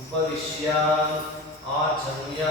उपविश्य आचम्य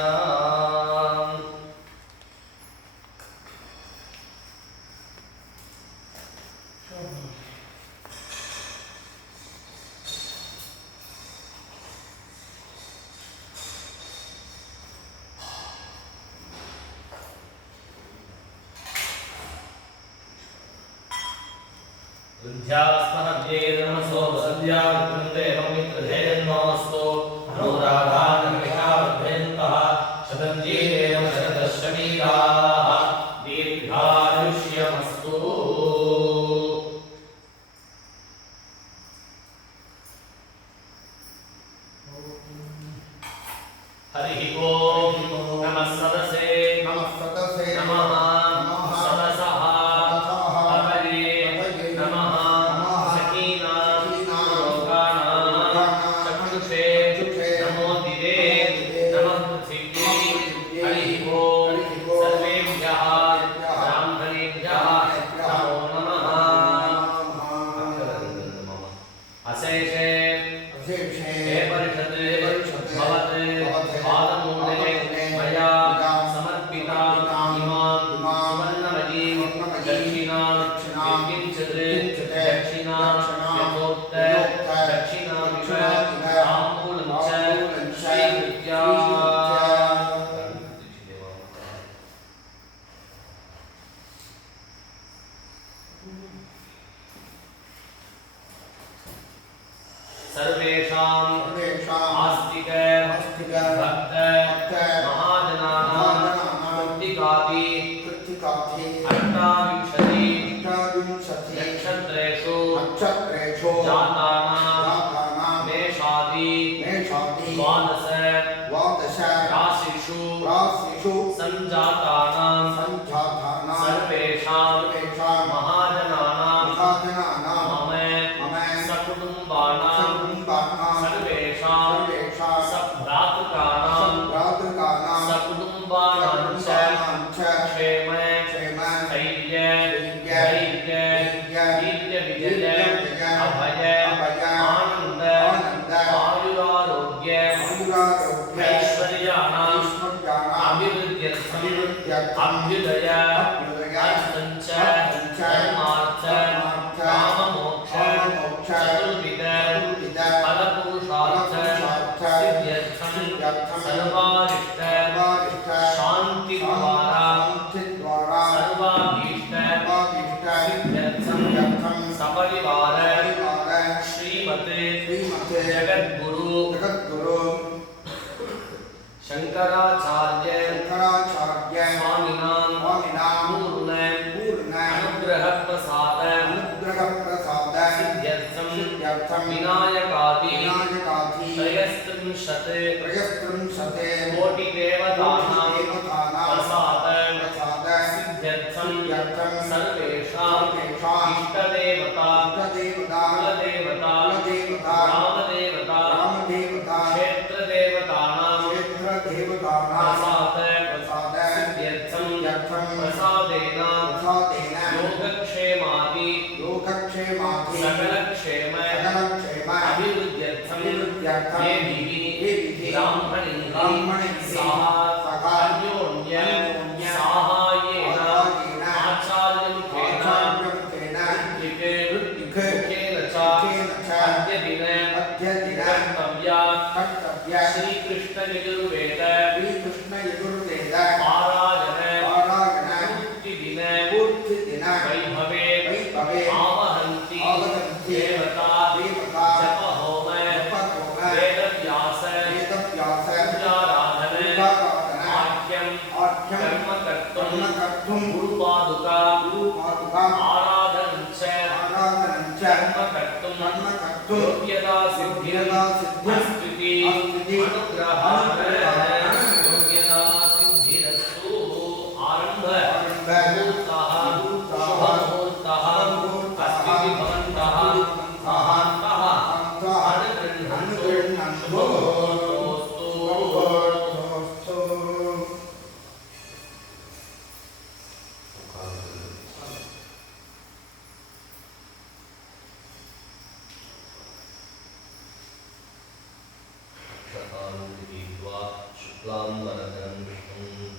गृहीत्वा शुक्लाम्बरधरं विष्णुं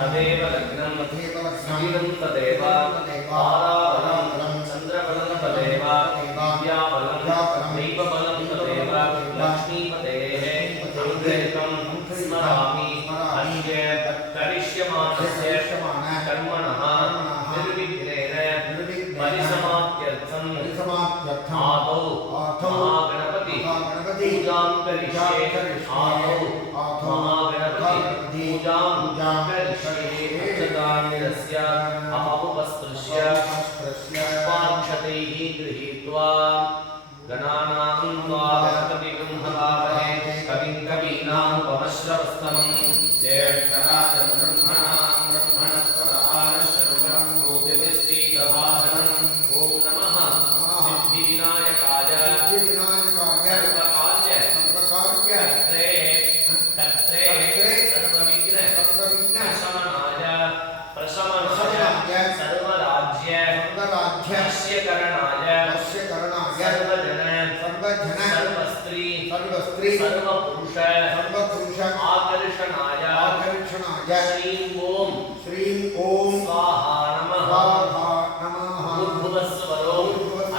तदेव लग्नं शरीरं तदेव ताराबलं चन्द्रबलं तदेव विद्याबलं दैवबलं तदेव लक्ष्मीपतेः अनुग्रहितं स्मरामि अद्य करिष्यमाणस्य कर्मणः निर्विघ्नेन परिसमाप्त्यर्थम् आदौ महागणपति पूजां करिष्ये आदौ महागणपति पूजां करिष्ये अक्षतान्निरस्य अहमुपस्पृश्य पुष्पाक्षतैः गृहीत्वा गणानां त्वा गणपतिं हवामहे कविं कवीनामुपमश्रवस्तमं ज्येष्ठराजं ब्रह्मणां ब्रह्मणस्पदान शर्वणं भूतिभिश्रीदधातनम् ॐ नमः सिद्धिविनायकाय सर्वकार्य कर्त्रे प्रशमनाय सर्वराज्य वश्यकरणाय सर्वजन सर्वस्त्री सर्वपुरुष आकर्षणाय श्रीं ॐ स्वाहा नमः भूर्भुवस्वरो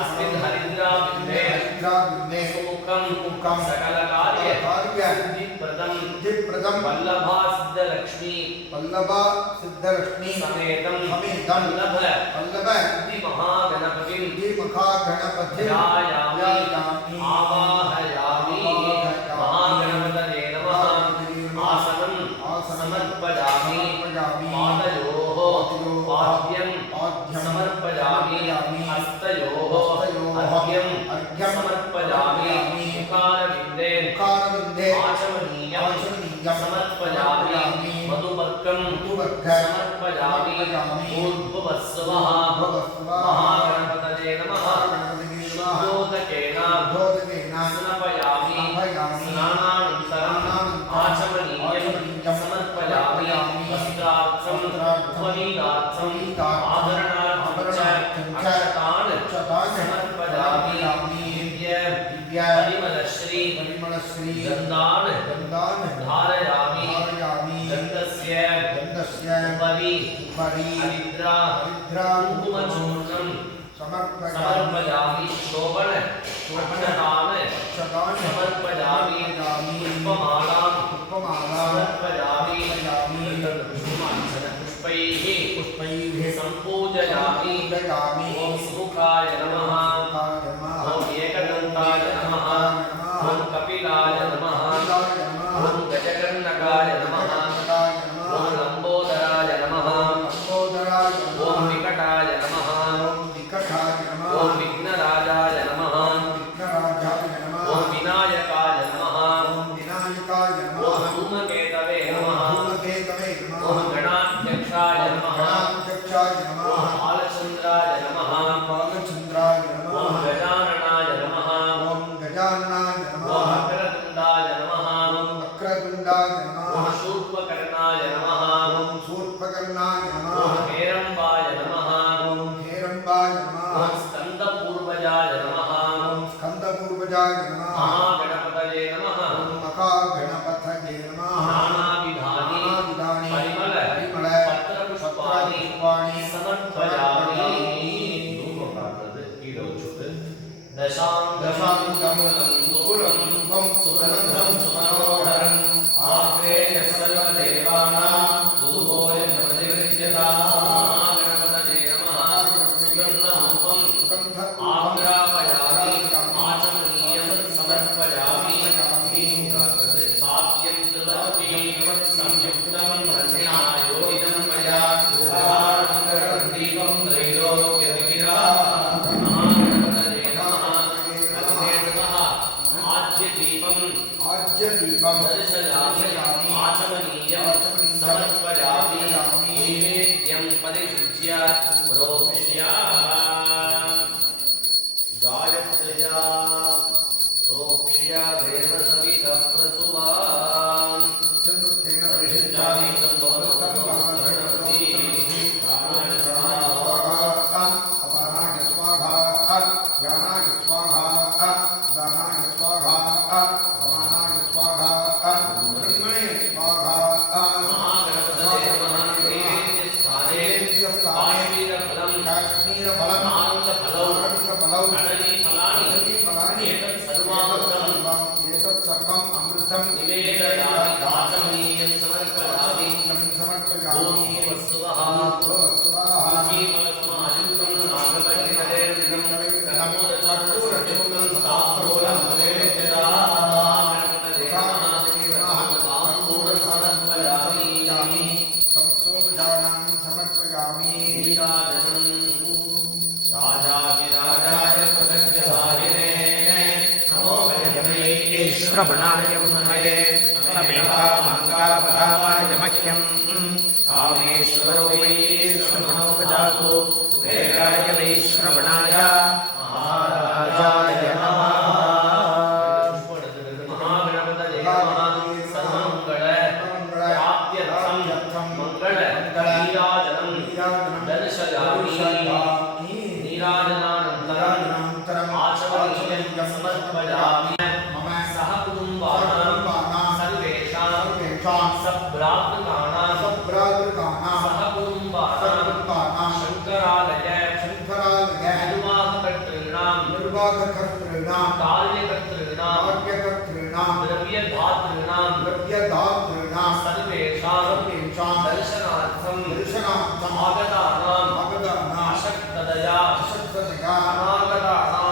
अस्मिन् हरिद्राबिन्दे सुमुखं सकलकार्य सिद्धिप्रदं वल्लभा सिद्धलक्ष्मी समेतं वल्लभ महागणपतिं ध्यायामि आवाहयामि महागणपतये नमः आसनं समर्पयामि पादयोः पाद्यं समर्पयामि हस्तयोः अर्घ्यं समर्पयामि मुखारविन्दे आचमनीयं समर्पयामि मधुपर्कं समर्पयामि ऊर्ध्ववस्वः महागणपतये नमः शुद्धोदकेन स्नापयामि स्नानानन्तरम् आचमनीयं समर्पयामि वस्त्रार्थं ध्वनीनार्थं आभरणार्थं च अक्षतान् समर्पयामि परिमलश्री गन्धान् धारयामि गन्धस्य उपरि हरिद्रा कुङ्कुमचूर्णं समर्पयामि शोभन अक्षतान् समर्पयामि पुष्पमालां समर्पयामि पुष्पैः सम्पूजयामि ॐ सुमुखाय नमः ॐ एकदन्ताय नमः ॐ कपिलाय नमः ॐ गजकर्णकाय नमः ॐ लम्बोदराय नमः ॐ विकटाय नमः ॐ विघ्नराजाय नमः ॐ विनायकाय नमः ॐ धूमकेतवे नमः ॐ गणाध्यक्षाय नमः ॐ बालचन्द्राय नमः ॐ गजाननाय नमः ॐ वक्रतुण्डाय नमः ॐ शूर्पकर्णाय नमः ॐ हेरम्बाय नमः ॐ स्कन्दपूर्वजाय नमः महागणपतये नमः नानाविधानि परिमल पत्रपुष्पाणि समर्पयामि दशाङ्गमूलं दूरं सुगन्धं सुमनोहरम् आग्रेय सर्वदेवानां दूरोऽयं नमदिविद्यताम् महागणपतये नमः सुगन्धरूपम् आग्रापयामि आचमनीयं समर्पयामि सात्यं त्रिवत्ति संयुक्तं रन्यायोजितं मया उदारमङ्गलं दीपं त्रैलोक्यविहिरः महागणपतये नमः कदली फलानि एतत् सर्वम् अमृतं निवेदयामि दासमनीयं समर्पयामि ओम वस्तुवः फलसमायुक्तं नागपरिहरेर्विदं तमोदचर्पूरचूर्णं ताम्बूलं समर्पयामि समर्पयामि नीराजनं राजाधिराजाय प्रसज्जसारिणे नमो वैष्णवे श्रवणाय मुनये समेतामङ्गावधावाय मह्यम् कामेश्वरो वै श्रवणो ददातु वेगाय वै श्रवणाय महाराजाय नमः नीराजनानन्तरम् आचमनीयं समर्पयामि मम सह कुटुम्बानां सर्वेषां सभ्रातृकाणां सह कुटुम्बानां शङ्करालय निर्वाहकर्तॄणां कार्यकर्तॄणां द्रव्यदातॄणां सर्वेषां दर्शनार्थं आगतानां अशक्ततया अनागतानां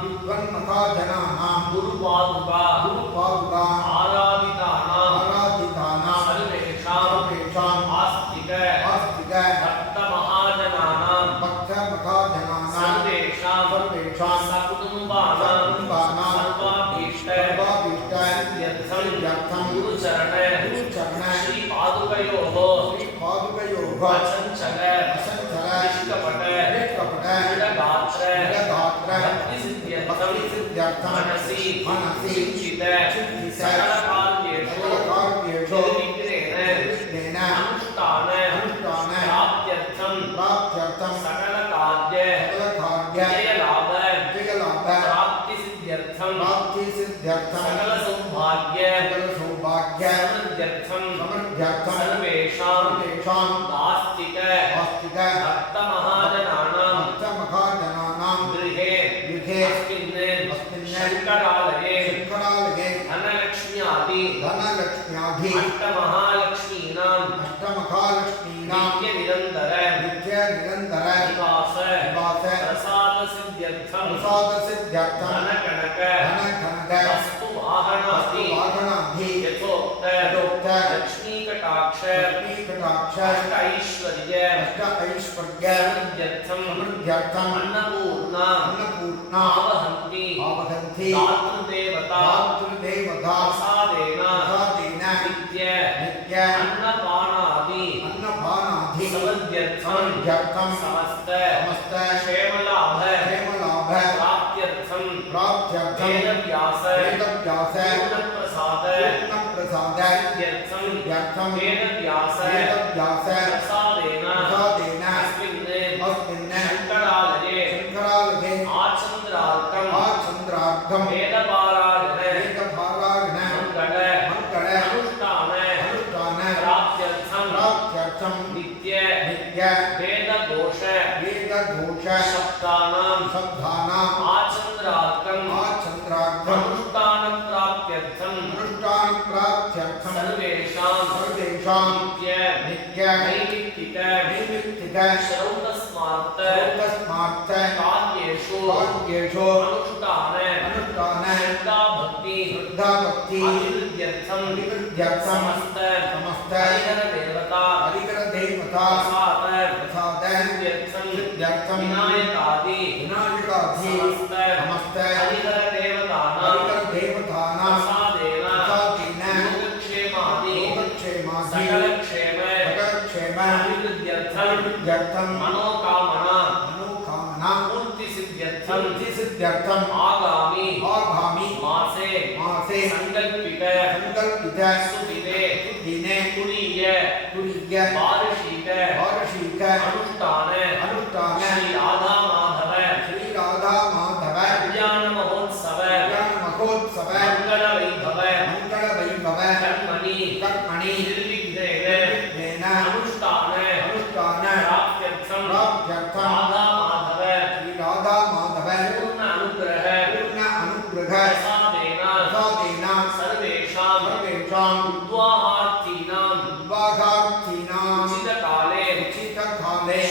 विद्वन्महाजनानां गुरुपादुका आराधितानां सर्वेषाम् आस्तिक भक्तमहाजनानां सर्वेषां सकुटुम्बानां सर्वाभीष्टसिद्ध्यर्थं गुरुचरण श्रीपादुकयोः अचञ्चल निष्कपट दृढगात्र भक्तिसिद्ध्यर्थं मनसि चिन्तित सकलकार्येषु निर्विघ्नेन अनुष्ठान प्राप्त्यर्थं सकलकार्य जयलाभ प्राप्तिसिद्ध्यर्थं सकलसौभाग्य समृद्ध्यर्थं सर्वेषां आस्तिक भक्तमहाजनानां गृहे अस्मिन् शङ्करालये धनलक्ष्म्यादि अष्टमहालक्ष्मीनां नित्यनिरन्तर निवास प्रसादसिद्ध्यर्थं धनकनक वस्तुवाहनादि यथोक्त लक्ष्मीकटाक्ष अष्टैश्वर्य समृद्ध्यर्थं अन्नपूर्णा आवहन्ति दातृदेवता प्रसादेन नित्य अन्नपानादि समृद्ध्यर्थं समस्त क्षेमलाभ प्राप्त्यर्थं वेदव्यास पूर्णप्रसाद सिद्ध्यर्थं वेदव्यास प्रसादेन अस्मिन् शङ्करालये आचन्द्रार्कं वेदपारायण मंगल अनुष्ठान प्राप्त्यर्थं नित्य वेदघोष शब्दानां आचन्द्रार्कं अनुष्ठान प्राप्त्यर्थं सर्वेषां नित्य नैमित्तिक श्रौतस्मार्थ कार्येषु अनुष्ठान श्रद्धाभक्ति अभिवृद्ध्यर्थं समस्त हरिहरदेवता प्रसाद विनायकादि समस्त हरिहरदेवतानां प्रसादेन योगक्षेमादि सकलक्षेम अभिवृद्ध्यर्थं मनोकामना पूर्तिसिद्ध्यर्थं आगामि मासे संकल्पित सुदिने तुरीय वार्षिक अनुष्ठान श्री राधा माधव कल्याण महोत्सव मंगल वैभव कर्मणि निर्विघ्नेन अनुष्ठान प्राप्त्यर्थं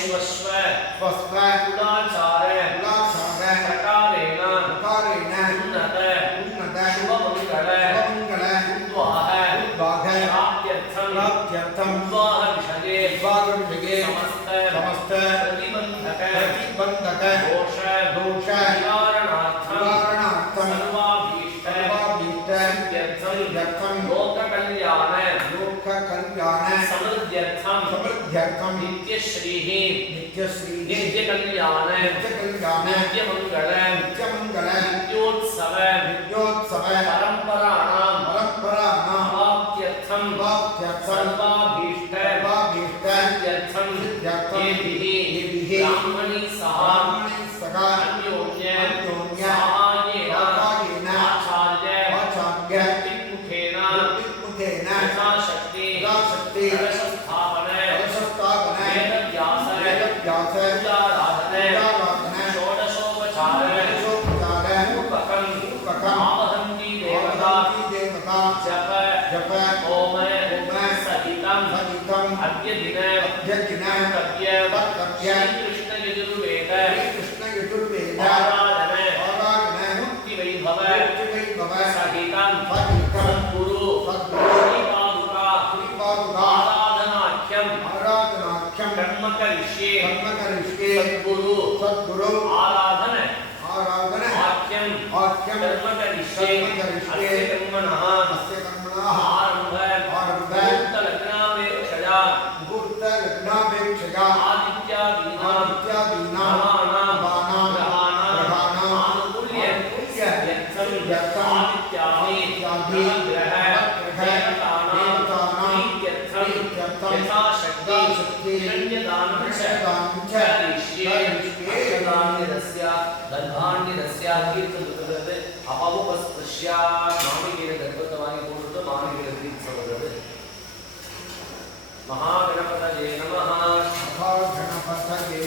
स्वस्व स्वस्व कुलाचार प्रकारेण उन्नत शुभमंगल उद्वाह प्राप्त्यर्थम उद्वाह विषये समस्त प्रतिबंधक दोष निवारणार्थम सर्वाभीष्ट सिद्ध्यर्थम लोक कल्याण समृद्ध्यर्थम नित्यश्री नित्य कल्याण नित्य मंगल नित्योत्सव परंपराणां प्राप्त्यर्थम सर्वाभीष्ट सिद्ध्यर्थम येभिः ब्राह्मणी सह अन्योन्य सहायेन आचार्य मुखेन यथाशक्ति कलशस्थापन वेदव्यास पूजाराधन षोडशोपचार रूपकं आवहन्ति देवता जप होम सहितं अद्य दिन कर्तव्य श्रीकृष्ण यजुर्वेद आराधन मुक्ति वैभव सहितं सद्गुरु श्रीपादुका आराधनाख्यं कर्म करिष्ये सद्गुरु आराधन आख्यं कर्म करिष्ये अस्य कर्मणः आरम्भ मुहूर्तलग्नापेक्षया आदित्यादीनां ग्रहाणां आनुकूल्यं आदित्यादि ग्रहदेवतानां प्रीत्यर्थं यथाशक्ति हिरण्यदानं च करिष्ये अक्षदान्यस्य दर्भान्यस्य कीर्तनकृत अपवपस्पृश्य मामिकेन गर्भतवानि पूर्वत मामिकेन तीर्थवदत् महागणपतये नमः महागणपतये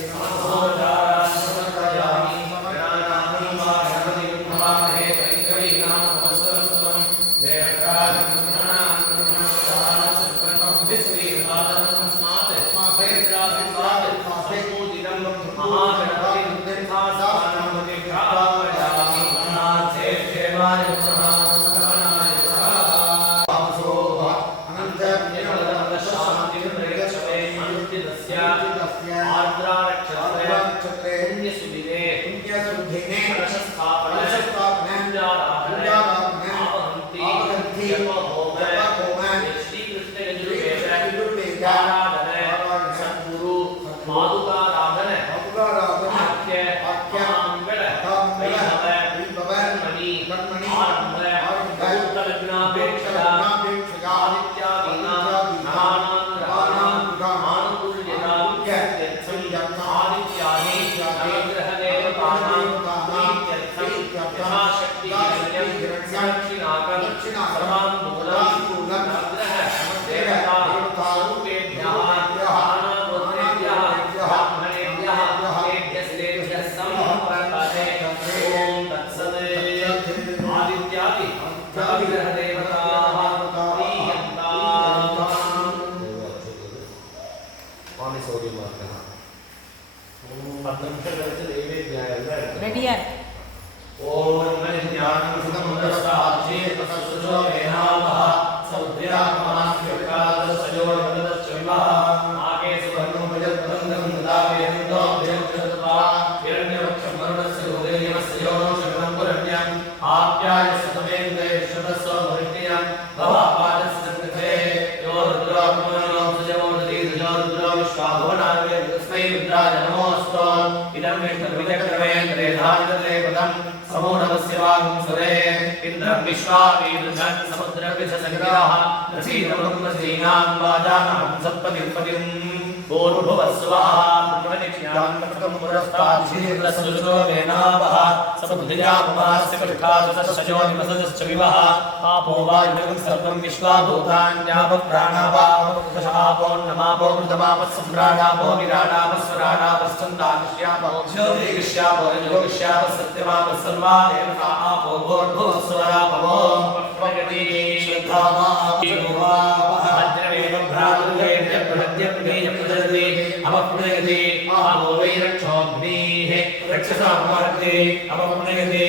भद्रवेव भ्रातृवेद्य प्रहद्य प्रिय प्रचलति अपपुनयति आपो वै रक्षोऽग्निः रक्षसामवर्ते अपपुनयति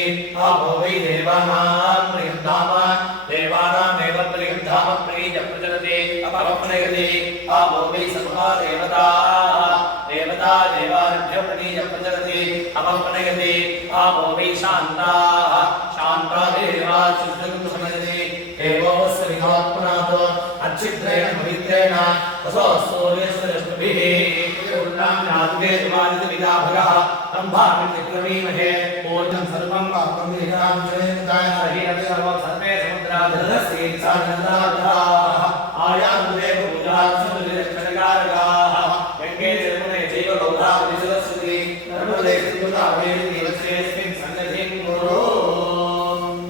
आपो वै देवानां प्रयुद्धाम देवानामेव प्रयुद्धाम प्रीय प्रचलति अपपुनयति आपो वै सर्वा देवताः देवता देवाभ्यो प्रीय प्रचलति अपपुनयति आपो वै शान्ताः शान्ता देवा शुद्धं समयति एवोऽस्य विधात्मनातो अच्छिद्रेण पवित्रेण असो सूर्यस्वरश्मिभिः उल्लाम्नादुगे दुवादितविदाभगः तम्भामित्यक्रमीमहे ऊर्जं सर्वं पापं विहितां जयन्ताय सर्वं सर्वे समुद्राधरस्य सानन्दाः आयान्ते पूजात्समुद्रक्षणकारकाः गङ्गे जमुने चैव गौदावरी सरस्वती नर्मदे सिन्धुतावेति यस्मिन् सन्निधिं कुरु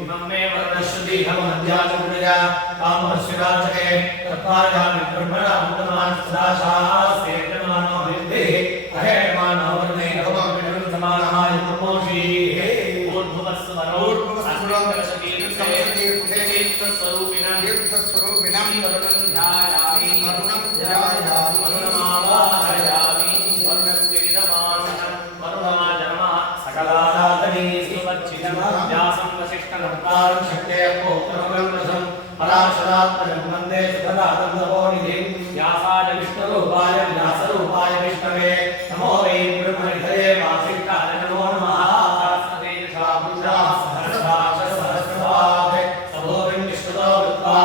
इमं मे वर्णश्रुति हममध्याचमुनया कामहस्यराजके तत्पायामि ब्रह्मणा मुक्तमान् सदा शास्त्रेणमानो विद्धिः अहेमानो वर्णे भवमिदं समानः युगपोषीः ऊर्ध्वस्वरोऽस्वरूपिणं करुणं ध्यायामि वरुणमावाहयामि वर्णस्य इदमासनं वरुणमाजनमः सकलाराधने सुवच्चितं व्यासं वसिष्ठनर्तारं शक्तेः पौत्रमग्रमसं पराशरात्मजं वन्दे सुखदातं नवोनिधिं व्यासाय विष्णुरूपाय व्यासरूपाय विष्णवे नमो वै ब्रह्मनिधये वासिष्ठाय नमो नमः सरस्वती शापुषाः सहस्रवाक् सभोविं विष्णुतो वृत्वा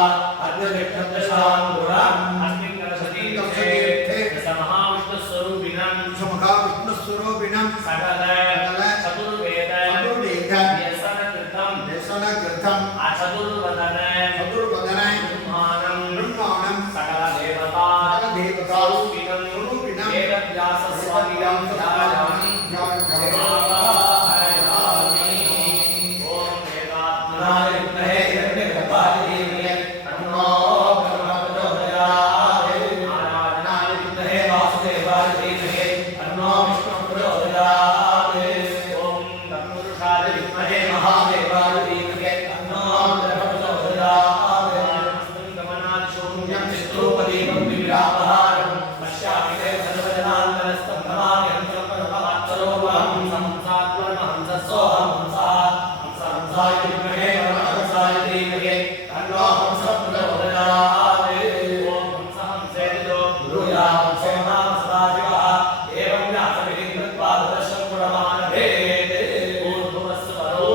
अर्धविष्णुदशां गुणान् अस्मिन् कलशतीर्थे समहाविष्णुस्वरूपिणं सकल चतुर्वेद व्यसनकृतं अचतुर्वदन ब्रह्माणं सकल देवता स्वरूपिणं वेदव्यासस्वामिनं ध्यायामि ॐ वेदात्मनाय विद्महे हिरण्यगर्भाय धीमहि तन्नो ब्रह्मः प्रचोदयात् नारायणाय विद्महे वासुदेवाय धीमहि तन्नो विष्णुः प्रचोदयात् ॐ तत्पुरुषाय विद्महे महादेवाय धीमहि तन्नो रुद्रः प्रचोदयात् गमनादिशून्यं चित्रोपदीपं विविरापहारं पश्यामि ते सर्वजनान्तरस्थं नमामि हंसपरमात्सरोऽहं संसात्महंससोऽहं हंसाय विद्महे वरहंसाय धीमहि तन्नो हंसः प्रचोदयात् ॐ हंसहंसेतो गुरुया हंसे महासदाशिवः एवं व्यासविधिं कृत्वा दर्शं पुरमानभेत् ऊर्ध्वस्वरो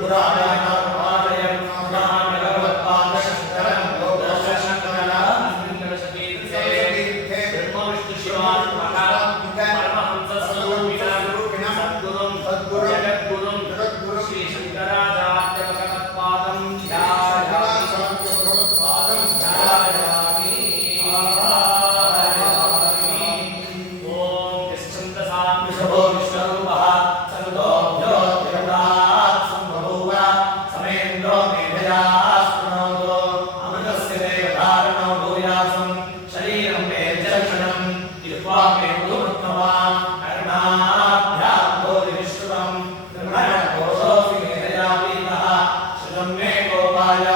पुराणानामालयं भगवत्पादशङ्करं लोकशङ्करं ब्रह्मविष्णुशिवात्मकः परमहंसस्वरूपिणं सद्गुरुं जगद्गुरुं श्रीशङ्कराचार्यभगवत्पादं ध्यायामि ॐ यश्चन्दसां वृषभो विश्वरूपः सन्दोभ्यो देवतात् सम्बभूव समेन्द्रो मेधया स्पृणोतो अमृतस्य देवतारणो भूयासं शरीरं मे जलक्षणं जिह्वा मे मधुमत्तमां कर्णाभ्यां भोधिविश्रुतं ब्रह्मणकोशोऽस्मि मेधया पीतः श्रुतं मे गोपाय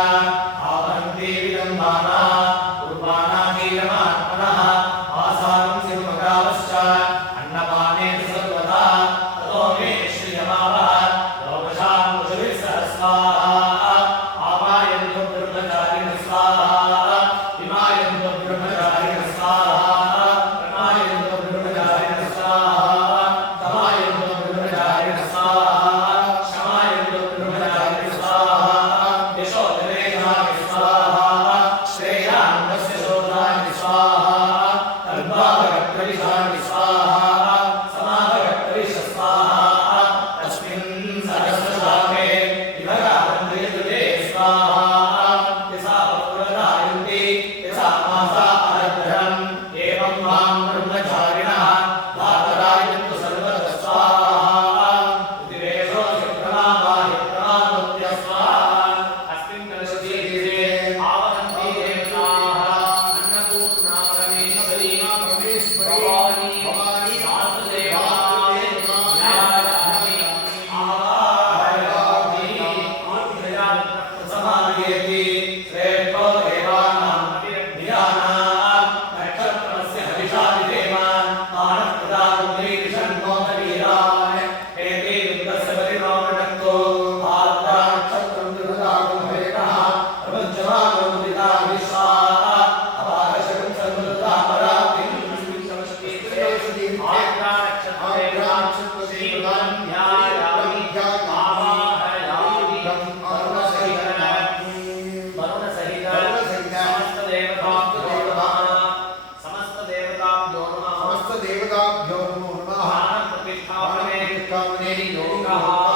आवहन्ति विलम्बाना उर्वाणा कीलमात्मनः आसानं सिंहकावश्च अन्नपाने सर्वदा ततो मे श्रियमावः लोकशान्तिभिः सह स्वाहा आवायन्तु ब्रह्मचारिणः स्वाहा विमायन्तु ब्रह्मचारिणः स्वाहा प्रमायन्तु ब्रह्मचारिणः स्वाहा तमायन्तु ब्रह्मचारिणः स्वाहा क्षमायन्तु ब्रह्मचारिणः स्वाहा यशो जनेनाय स्वाहा श्रेयान्वस्य शोधाय स्वाहा तद्भावगप्रविशाय स्वाहा समाभगप्रविश स्वाहा तस्मिन् सहस्रशाखे विभगावन्द्रियते स्वाहा यथा पुरदायन्ति यथा मासा आरभ्यम् एवं मां ब्रह्मचारिणः धातरायन्तु सर्वतः स्वाहा उदिवेशो प्रमावाहि प्रमादोत्य स्वाहा अस्मिन् कलशतीर्थे आवहन्ति देवताः अन्नपूर्णा परमेश्वरी भवानी वासुदेवाय ध्यायामि आवाहयामि आत्मयात् समायेति श्रेष्ठो देवानां धियानात् देवताभ्यो नमो नमः प्रतिष्ठापने प्रतिष्ठापने योगः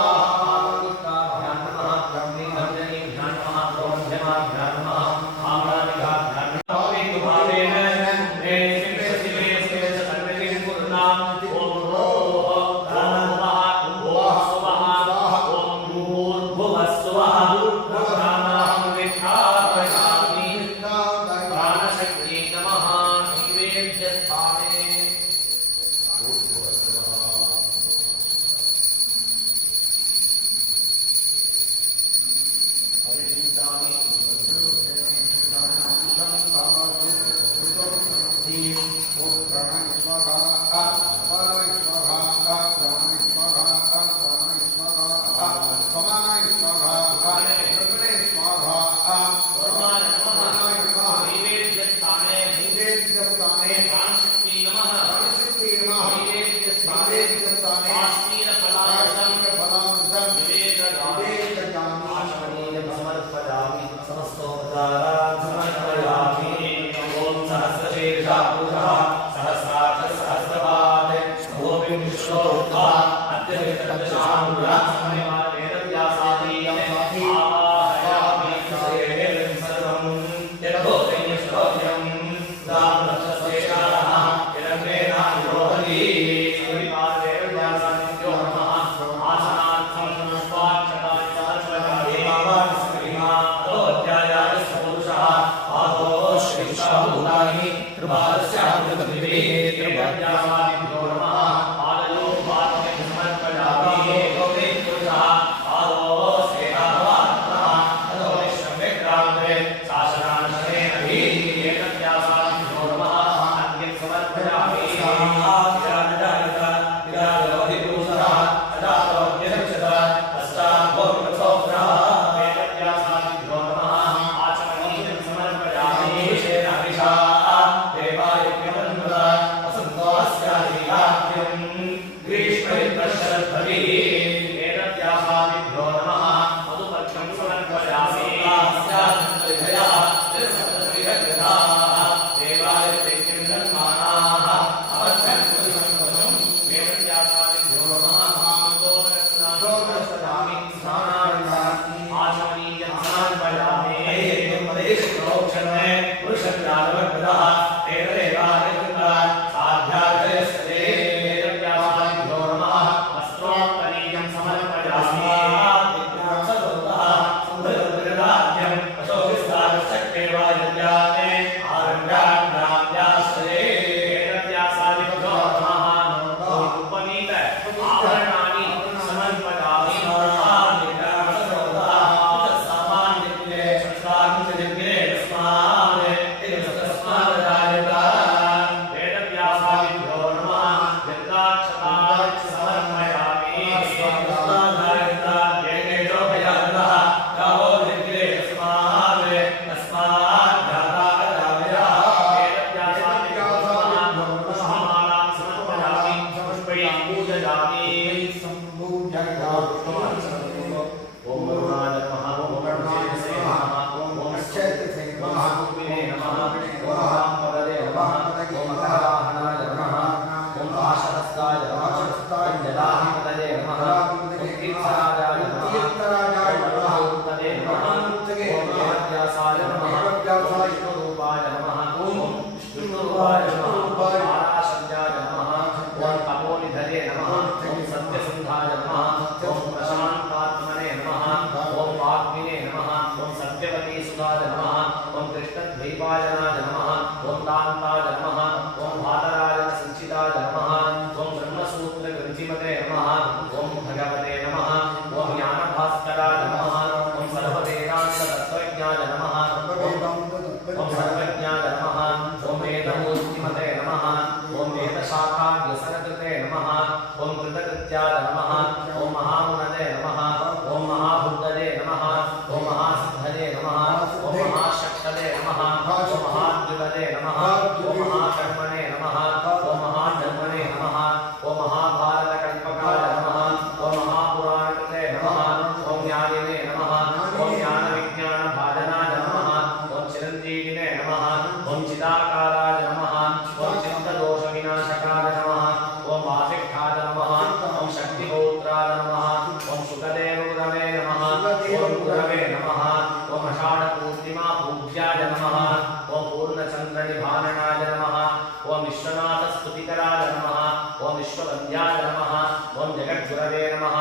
स्तुतिकराय नमः ओम विश्ववन्द्याय नमः ओम जगद्गुरवे नमः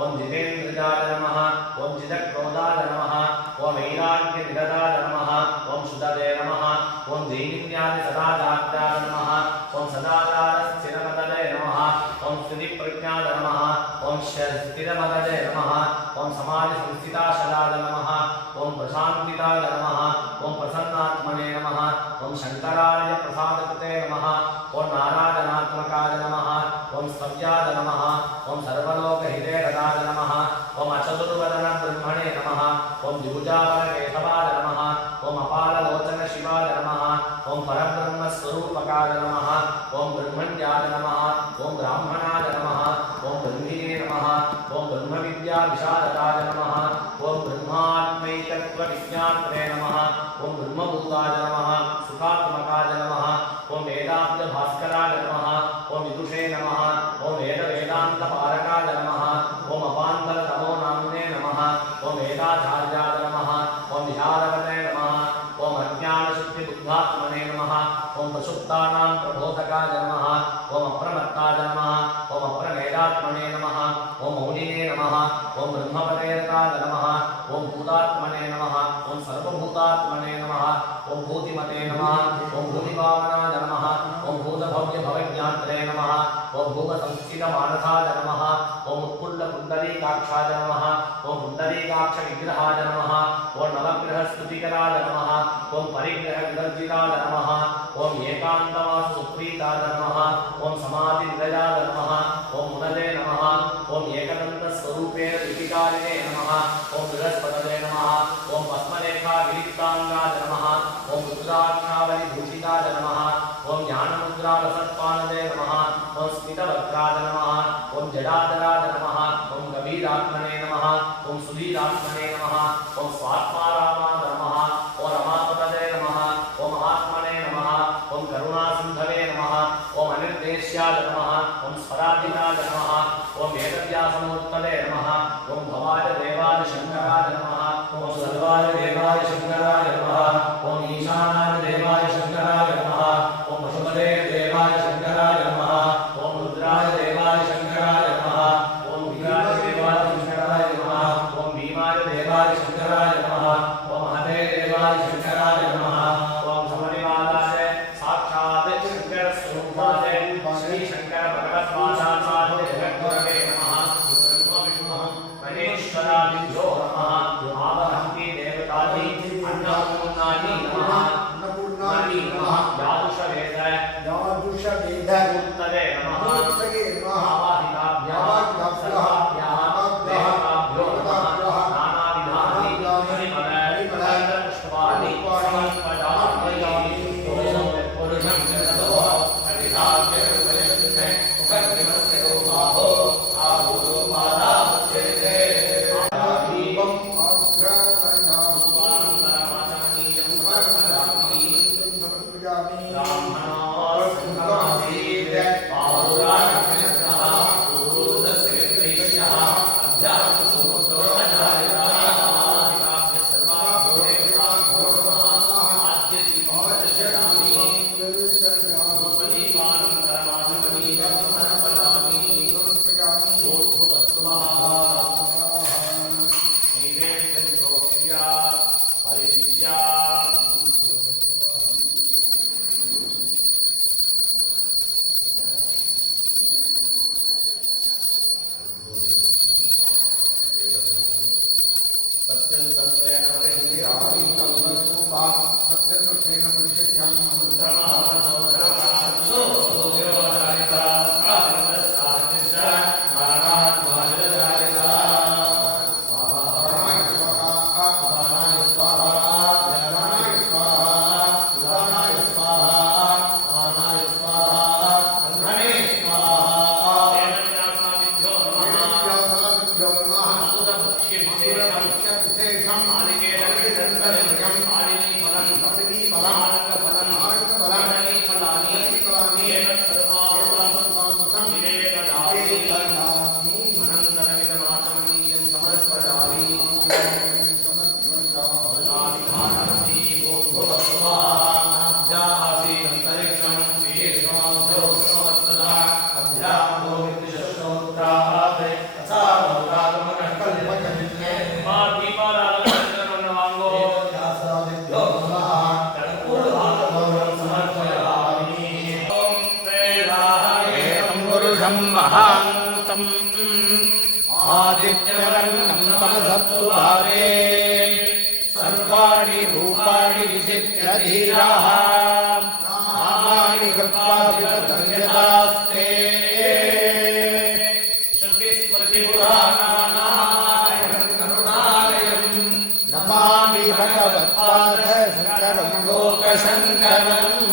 ओम जितेन्द्रजाय नमः ओम जितक्रोधाय नमः ओम वैराग्यनिरताय नमः ओम शुद्धवे नमः ओम दैन्यादिसदाचार्याय नमः ओम सदाचारस्थिरमतये नमः ओम स्तुतिप्रज्ञाय नमः ओम स्थिरमतये नमः ओम समाधिसंस्थिताशलाय नमः ओम प्रशान्तिताय नमः ओम प्रसन्नात्मने नमः ओम शंकराय प्रसादकृते नमः ओम नारायणात्मकाय नमः ओम स्तव्याय नमः ओम सर्वलोकहिते रदाय नमः ओम अचतुर्वदन ब्रह्मणे नमः ओम द्विभुजावरकेशवाय नमः ओम अपाललोचन शिवाय नमः ओम परब्रह्मस्वरूपकाय नमः ओम ब्रह्मण्याय नमः ओम ब्राह्मणाय नमः ओम ब्रह्मिणे नमः ओम ब्रह्मविद्याविशारदाय नमः ओम ब्रह्मात्मैकत्वविज्ञात्रे नमः ओम ब्रह्मभूताय नमः सुखात्मकाय नमः ओम वेदान्तभास्कराय नमः ओम विदुषे नमः ओम वेदवेदान्तपारकाय नमः ओम अपान्तरतमो नाम्ने नमः ओम वेदाचार्याय नमः ओम विशालवते नमः ओम अज्ञानशुद्धिबुद्धात्मने नमः ओम प्रसुप्तानां प्रबोधकाय नमः ओम अप्रमत्ताय नमः ओम अप्रमेदात्मने नमः ओम मौलिने नमः ओम ब्रह्मपतेरकाय नमः ओम भूतात्मने नमः ओम सर्वभूतात्मने नमः ओम भूतिमते नमः ओम भूतिभावनाय नमः ओम भूतभव्यभवज्ञात्रे नमः ओम भूतसंस्थितमानसाय नमः ओम उत्कुण्डपुण्डरीकाक्षाय नमः ओम पुण्डरीकाक्षविग्रहाय नमः ओम नवग्रहस्तुतिकराय नमः ओम परिग्रहविवर्जिताय नमः ओम एकान्तवासुप्रीताय नमः ओम समाधिनिलयाय नमः ओम मुनदे नमः ओम एकदन्तस्वरूपेण लिपिकारिणे नमः ओम बृहस्पतये नमः ओम पद्मरेखाविलिप्ताङ्गाय नमः ओम रुद्राक्षावलिभूषिताय नमः ओम ज्ञानमुद्रालसत्पानदे नमः ओम स्मितवक्त्राय नमः ओम जडाधराय नमः ओम गभीरात्मने नमः ओम सुधीरात्मने नमः ओम स्वात्मारामाय नमः ओम रमापतये नमः ओम आत्मने नमः ओम करुणासिन्धवे नमः ओम अनिर्देश्याय नमः ओम स्वराजिताय नमः ओम वेदव्यासमूर्तये नमः ओम भवाय देवाय शंकराय नमः ओम सर्वाय देवाय शंकराय नमः ओम ईशानाय देवाय शंकराय नमः ओम पशुपते देवाय शंकराय नमः ओम रुद्राय देवाय शंकराय नमः ओम विराज देवाय शंकराय नमः ओम भीमाय देवाय शंकराय नमः ओम हते देवाय शंकराय नमः ओम समनिवादाय साक्षात् शंकर स्वरूपाय श्री शंकर भगवत्पादाचार्य जगद्गुरवे नमः ब्रह्म विष्णु महेश्वराभ्यो नमः आवहन्ति देवतानि अन्नपूर्णानि नमः अन्नपूर्णानि नमः यादुषवेद यादुषवेद उत्तरे नमः उत्तरे नमः आवाहिताभ्यः आवाहिताभ्यः देवताभ्यो नमः नानाविधानि परिमलपुष्पाणि समर्पयामि पुरुषं जगतो अभिधाव्यरुपयन्ते मुखर्जिमस्य गोपाहो आहुतो पादामुच्यते दीपम् आघ्राणयामि पूर्णमाचमनीयं समर्पयामि समर्पयामि ब्राह्मणोऽस्मि सूर्यं महान्तम् आदित्यवर्णं तमसत्तुभारे सर्वाणि रूपाणि विजित्य धीराः नामानि कृत्वा विततन्यतास्ते नमामि भगवत्पाद शङ्करं लोकशङ्करम्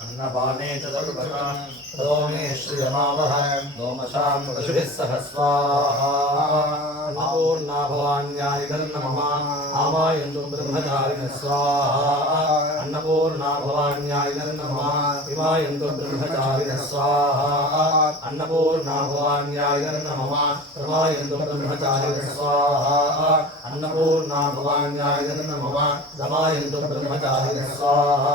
अन्नपाने च सर्वकं तदोमे श्रियमावह दोमशां पशुभिः सह स्वाहा अन्नपूर्णा भवान्याय नमः आवायन्तु ब्रह्मचारिणः स्वाहा अन्नपूर्णा भवान्याय नमः विवायन्तु ब्रह्मचारिणः स्वाहा अन्नपूर्णा भवान्याय नमः प्रवायन्तु ब्रह्मचारिणः स्वाहा अन्नपूर्णा भवान्याय नमः दमायन्तु ब्रह्मचारिणः स्वाहा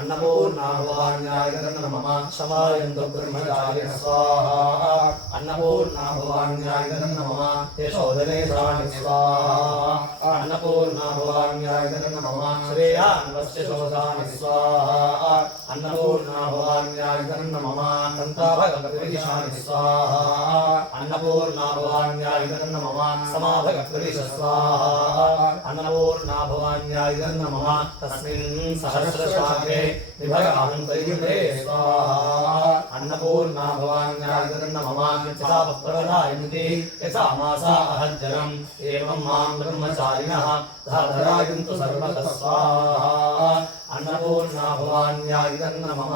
अन्नपूर्णा भवान्याय नमः शमायन्तु ब्रह्मचारिणः स्वाहा अन्नपूर्णा भवान्याय नमः यशोधनेशानि स्वाहा अन्नपूर्णा भवान्याय नमः श्रेयान्वस्य शोधानि स्वाहा अन्नपूर्णा भवान्याय नमः तन्ताभगप्रविशानि स्वाहा अन्नपूर्णा भवान्याय नमः समाभगप्रविश स्वाहा अन्नपूर्णा भवान्याय नमः तस्मिन् सहस्रशाखे विभगानन्तयुगे स्वाहा अन्नपूर्णा भवान्याय नमः यथा प्रवदायन्ति यथा मासा अहज्जनम् एवं मां ब्रह्मचारिणः धाधरायन्तु सर्वतः स्वाहा अन्नपूर्णा भवान्याय नमः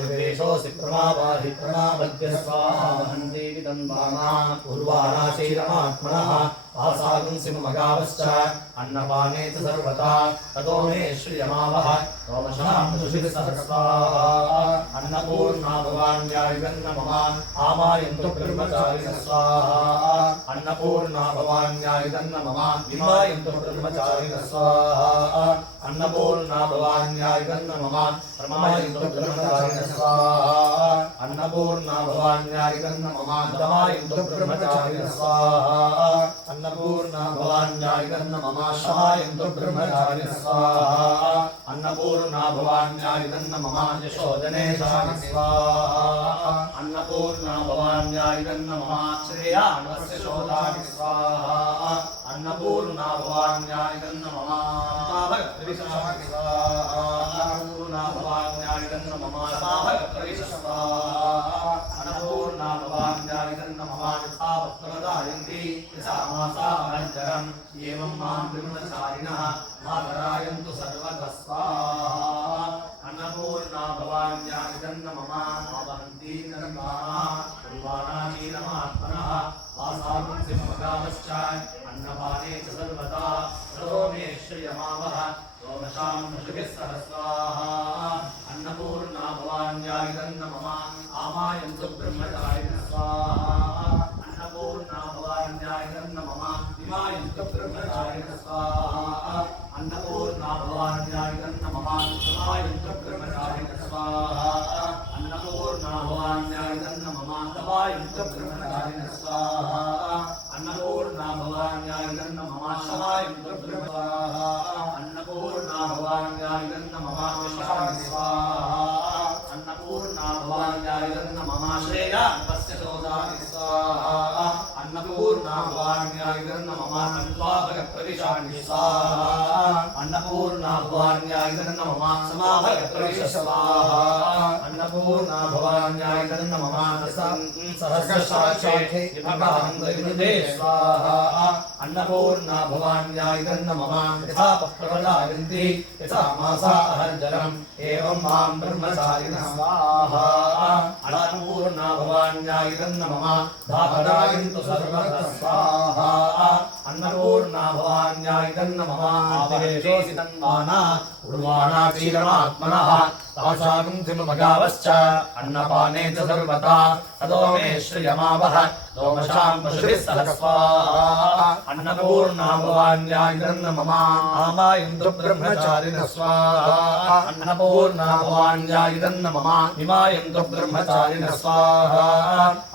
विवेशोऽसि प्रमापाहि प्रमापद्य स्वाहा वहन्ति विदन्वाना उर्वाराशीरमात्मनः आसागुंसि मगावश्च अन्नपाने च सर्वदा ततो मे श्रियमावह स्वाहा अन्नपूर्णा भवान्यायुगन्न मम आमायन्तु ब्रह्मचारिणः स्वाहा अन्नपूर्णा भवान्यायुगन्न मम विमायन्तु ब्रह्मचारिणः स्वाहा अन्नपूर्णा भवान्यायुगन्न मम प्रमायन्तु ब्रह्मचारिणः स्वाहा अन्नपूर्णा भवान्यायुगन्न मम दमायन्तु ब्रह्मचारिणः स्वाहा अन्नपूर्णा भवान्यायुगन्न मम शमायन्तु ब्रह्मचारिणः स्वाहा अन्नपूर्णा भवान्यायुगन्न मम यशोदनेशानि स्वाहा अन्नपूर्णा भवान्यायुगन्न मम श्रेयान्वस्य शोधानि स्वाहा अन्नपूर्णा भवान्यायुगन्न मम ताभक्तिविशानि स्वाहा अन्नपूर्णा भवान्यायुगन्न मम ताभक्तिविशानि स्वाहा अन्नपूर्णा भवान्यायुगन्न मम यथावक्त्रदायन्ति यथा मासाहञ्चरम् एवं मां ब्रह्मचारिणः मातरायन्तु सर्वतः स्वाहा अन्नपूर्णा भवान्यायुगन्न मम आवहन्ति निर्वाणाचीरमात्मनः आसागुंसि मगावश्च अन्नपाने च सर्वदा ततो मे श्रियमावह सोमशां पशुभिः सह स्वाहा अन्नपूर्णा भवान्यायुगन्न मम आमायन्तु ब्रह्मचारिणः स्वाहा अन्नपूर्णा भवान्यायुगन्न मम विमायन्तु ब्रह्मचारिणः स्वाहा अन्नपूर्णा भवान्यायुगन्न मम समायन्तु ब्रह्मचारिणः स्वाहा अन्नपूर्णा भवान्यायुगन्न मम दमायन्तु ब्रह्मचारिणः स्वाहा अन्नपूर्णा भवान्यायुगन्न मम शमायन्तु ब्रह्मचारिणः अन्नपूर्णा भवान्यायुगन्न मम विशानि स्वाहा अन्नपूर्णा भवान्यायुगन्न मम श्रेयान्वस्य शोधानि स्वाहा अन्नपूर्णा भवान्यायुगन्न मम तन्त्वाभगप्रविशानि स्वाहा अन्नपूर्णा भवान्यायुगन्न मम समाभगप्रविश स्वाहा अन्नपूर्णा भवान्यायुगन्न मम सहस्रशाखे विभवान्वयुधे स्वाहा अन्नपूर्णा भवान्यायुगन्न मम यथा प्रवदायन्ति यथा मासाहर्जलम् एवं मां ब्रह्मचारिणः स्वाहा अन्नपूर्णा भवान्यायुगन्न मम धापरायन्तु सर्वतः स्वाहा अन्नपूर्णा भवान्यायुगन्न मम आवेशोऽसि तन्वाना उर्वाणाचीरमात्मनः आसागुंसि मगावश्च अन्नपाने च सर्वदा ततो मे श्रियमावह सोमशां पशुभिः सह स्वाहा अन्नपूर्णा भवान्यायुगन्न मम आमायन्तु ब्रह्मचारिणः स्वाहा अन्नपूर्णा भवान्यायुगन्न मम विमायन्तु ब्रह्मचारिणः स्वाहा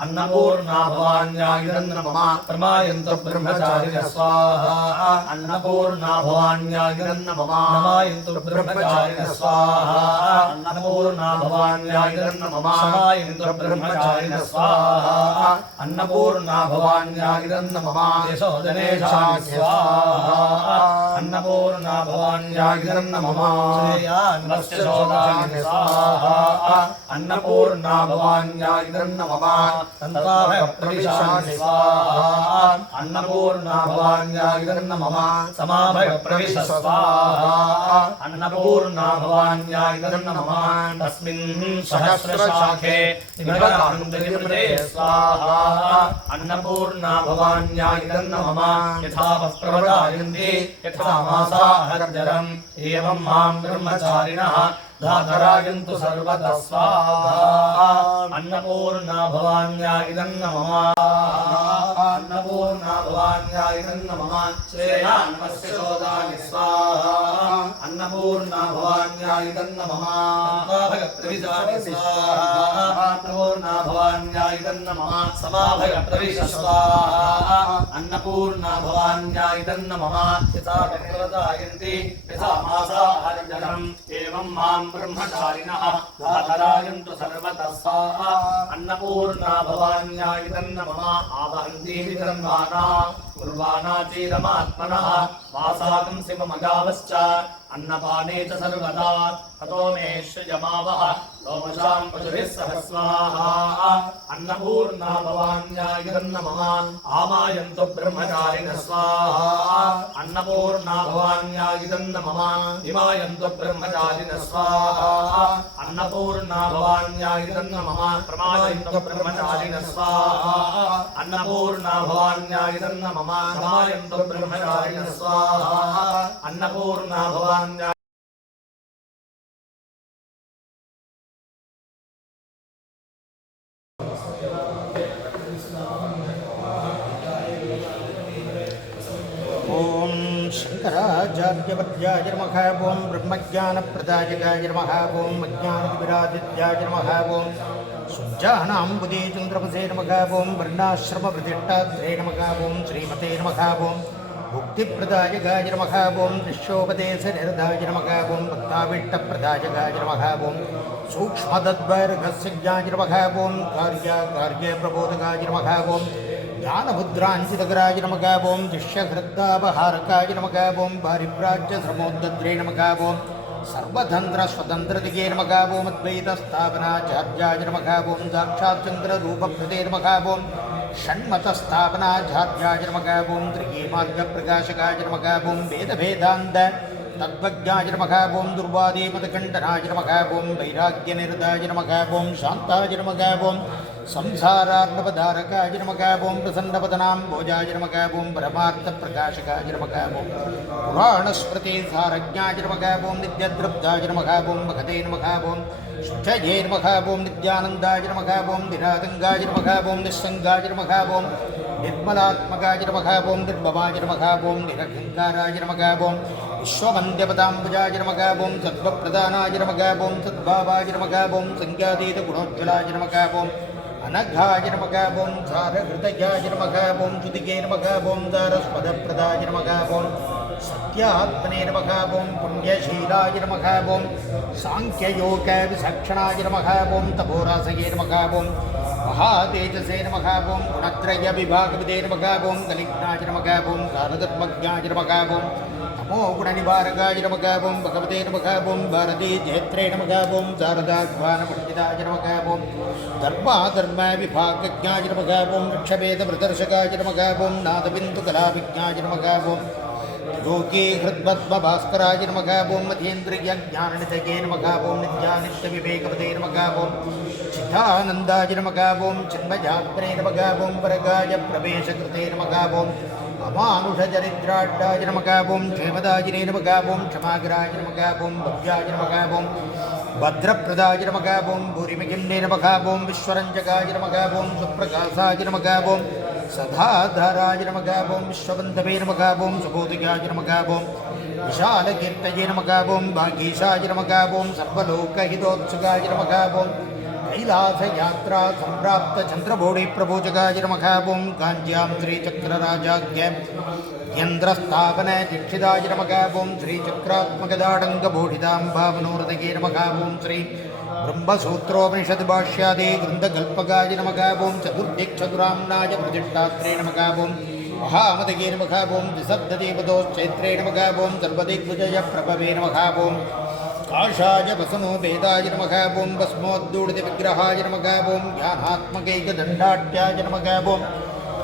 अन्नपूर्णा भवान्यायुगन्न मम प्रमायन्तु ब्रह्मचारिणः स्वाहा अन्नपूर्णा भवान्यायुगन्न मम नमायन्तु ब्रह्मचारिणः स्वाहा अन्नपूर्णा भवान्यायुगन्न मम शमायन्तु ब्रह्मचारिणः स्वाहा अन्नपूर्णा भवान्यायुगन्न मम यशोदनेशानि स्वाहा अन्नपूर्णा भवान्यायुगन्न मम श्रेयान्वस्य शोधानि स्वाहा अन्नपूर्णा भवान्यायुगन्न मम तन्त्वाभगप्रविशानि स्वाहा अन्नपूर्णा भवान्यायुगन्न मम समाभगप्रविश स्वाहा अन्नपूर्णा भवान्यायुगन्न मम तस्मिन् सहस्रशाखे विभवान्वयुधे स्वाहा अन्नपूर्णा भवान्यायुगन्न मम यथा प्रवदायन्ति यथा मासाहर्जलम् एवं मां ब्रह्मचारिणः धातरायन्तु सर्वतः स्वाहा अन्नपूर्णा भवान्यायुगन्न मम अन्नपूर्णा भवान्यायुगन्न मम श्रेयान्वस्य शोधानि स्वाहा अन्नपूर्णा भवान्यायुगन्न मम भगप्रविशानि स्वाहा अन्नपूर्णा भवान्यायुगन्न मम समाभगप्रविश स्वाहा अन्नपूर्णा भवान्यायुगन्न मम यथा प्रवदायन्ति यथा मासाहर्जलम् एवं मां ब्रह्मचारिणः धातरायन्तु सर्वतः स्वाहा अन्नपूर्णा भवान्यायुगन्न मम आवहन्ति वितन्वाना उर्वाणाचीरमात्मनः वासागुंसि मगावश्च अन्नपाने च सर्वदा ततो मे सृजमावः लोमशां पशुभिः सह स्वाहा अन्नपूर्णा भवान्यायुधन्न मम आमायन्तु ब्रह्मचारिणः स्वाहा अन्नपूर्णा भवान्यायुधन्न मम इमायन्तु ब्रह्मचारिणः स्वाहा अन्नपूर्णा भवान्यायुधन्न मम प्रमायन्तु ब्रह्मचारिणः स्वाहा अन्नपूर्णा भवान्यायुधन्न मम प्रमायन्तु ब्रह्मचारिणः स्वाहा अन्नपूर्णा भवान्या ओम शंकराचार्यवर्याय नमः। ओम ब्रह्मज्ञानप्रदायकाय नमः। ओम अज्ञानतिमिरादित्याय नमः। ओम सुज्ञानाम्बुदे चन्द्रमसे नमः। ओम वर्णाश्रमप्रतिष्ठात्रे नमः। ओम श्रीमते नमः। ओम मुक्तिप्रदायकाय नमः। ओम दृश्योपदेशनिरदाय नमः। ओम भक्ताभीष्टप्रदायकाय नमः। ओम सूक्ष्मतद्वैर्घस्यज्ञाय नमः। ओम कार्याकार्यप्रबोधकाय नमः। ओम ज्ञानमुद्राञ्चितकराय नमः। ओम दिश्यहृद्दापहारकाय नमः। ओम पारिव्राज्यश्रमोद्धत्रे नमः। ओम सर्वतन्त्रस्वतन्त्रदिगे नमः। ओम अद्वैतस्थापनाचार्याय नमः। ओम साक्षाच्चन्द्ररूपप्रदे नमः। ओम षण्मतस्थापनाचार्याय नमः। ओम त्रिगीमार्गप्रकाशकाय नमः। ओम वेदभेदान्त तद्वज्ञाय नमः। ओम दुर्वादीमतकण्डनाय नमः। ओम वैराग्यनिरदाय नमः। ओम शान्ताय नमः। ओम संसारार्णवधारकाय नमः। ओम प्रसन्नवदनाम्भोजाय नमः। ओम परमार्थप्रकाशकाय नमः। ओम पुराणस्मृतिसारज्ञाय नमः। ओम नित्यद्रब्धाय नमः। ओम भगते नमः। ओम शुद्धये नमः। ओम नित्यानन्दाय नमः। ओम निरातङ्गाय नमः। ओम निस्सङ्गाय नमः। ओम निर्मलात्मकाय नमः। ओम निर्भवाय नमः। ओम निरहङ्काराय नमः। ओम विश्ववन्द्यपदाम्बुजाय नमः। ओम सत्त्वप्रदानाय नमः। ओम सद्भावाय नमः। ओम संज्ञातीतगुणोज्ज्वलाय नमः। ओम अनघाय नमः। ओम सारहृदयाय नमः। ओम श्रुतिगे नमः। ओम सारस्वतप्रदाय नमः। ओम सत्यात्मने नमः। ओम पुण्यशीलाय नमः। ओम सांख्ययोगविचक्षणाय नमः। ओम तपोरासये नमः। ओम महातेजसे नमः। ओम गुणत्रयविभागविदे नमः। ओम कलिग्नाय नमः। ओम कालधर्मज्ञाय नमः। ओम नमो गुणनिवारकाय नमः। ओम भगवते नमः। ओम भारतीजेत्रे नमः। ओम शारदाह्वानपण्डिताय नमः। ओम धर्माधर्मविभागज्ञाय नमः। ओम रक्षभेदप्रदर्शकाय नमः। ओम नादबिन्दुकलाभिज्ञाय नमः। ओम योगीहृद्पद्मभास्कराय नमः। ओम मध्येन्द्रियज्ञाननिधये नमः। ओम नित्यानित्यविवेकपदे नमः। ओम चिदानन्दाय नमः। ओम चिन्मयात्मने नमः। ओम वरगाय प्रवेशकृते नमः। ओम अमानुषचरिद्राड्डाय नमः। ओम क्षेमदायिने नमः। ओम क्षमागराय नमः। ओम भव्याय नमः। ओम भद्रप्रदाय नमः। ओम भूरिमगिन्ने नमः। ओम विश्वरञ्जकाय नमः। ओम सुप्रकाशाय नमः। ओम सदाधाराय नमः। ओम विश्वबन्धवे नमः। ओम सुबोधिकाय नमः। ओम विशालकीर्तये नमः। ओम भागीशाय नमः। ओम सर्वलोकहितोत्सुकाय नमः। ओम कैलासयात्रा सम्प्राप्त चन्द्रभोडिप्रभोजकाय नमः। ओम काञ्ज्यां श्रीचक्रराजाज्ञ यन्द्रस्थापन दीक्षिताय नमः। ओम श्रीचक्रात्मकदाडङ्गबोधिताम्बावनोरदये नमः। ओम श्री ब्रह्मसूत्रोपनिषद्भाष्यादि ग्रन्थकल्पकाय नमः। ओम चतुर्दिक्चतुराम्नाय प्रतिष्ठात्रे नमः। ओम महामदये नमः। ओम द्विसप्ततिपदोश्चैत्रे नमः। ओम सर्वदिग्विजयप्रभवे नमः। ओम काशाय वसनो वेदाय नमः। ओम भस्मोद्दूडितविग्रहाय नमः। ओम ज्ञानात्मकैकदण्डाढ्याय नमः। ओम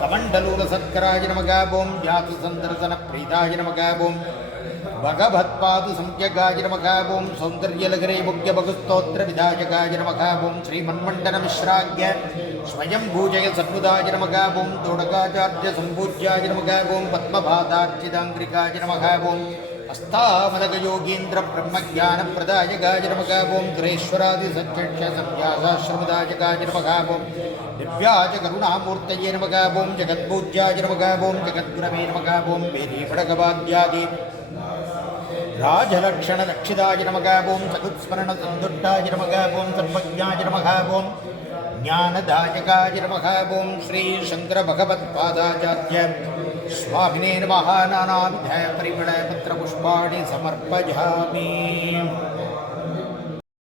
कमण्डलूलसत्कराय नमः। ओम जातसन्दर्शनप्रीताय नमः। ओम भगवत्पादसंज्ञकाय नमः। ओम सौन्दर्यलहरे मुख्यभगुस्तोत्रविधायकाय नमः। ओम श्रीमन्मण्डनमिश्राज्ञ स्वयंभूजय सद्बुधाय नमः। ओम तोडकाचार्यसम्पूज्याय नमः। ओम पद्मपादार्चिताङ्घ्रिकाय नमः। ओम हस्तामलकयोगीन्द्रब्रह्मज्ञानप्रदायकाय नमः। ओम सुरेश्वरादिसत्यक्षसंन्यासाश्रमदायकाय नमः। ओम दिव्याजकरुणामूर्तये नमः। ओम जगत्पूज्याय नमः। ओम जगद्गुरवे नमः। ओम वेदीफडगवाद्यादि राजलक्षणलक्षिताय नमः। ओम सदुत्स्मरणसन्दुष्टाय नमः। ओम सर्वज्ञाय नमः। ओम ज्ञानदायकाय नमः। ओम श्रीशङ्करभगवत्पादाचार्य स्वामिने नमः। नानाविध परिमलपत्रपुष्पाणि समर्पयामि।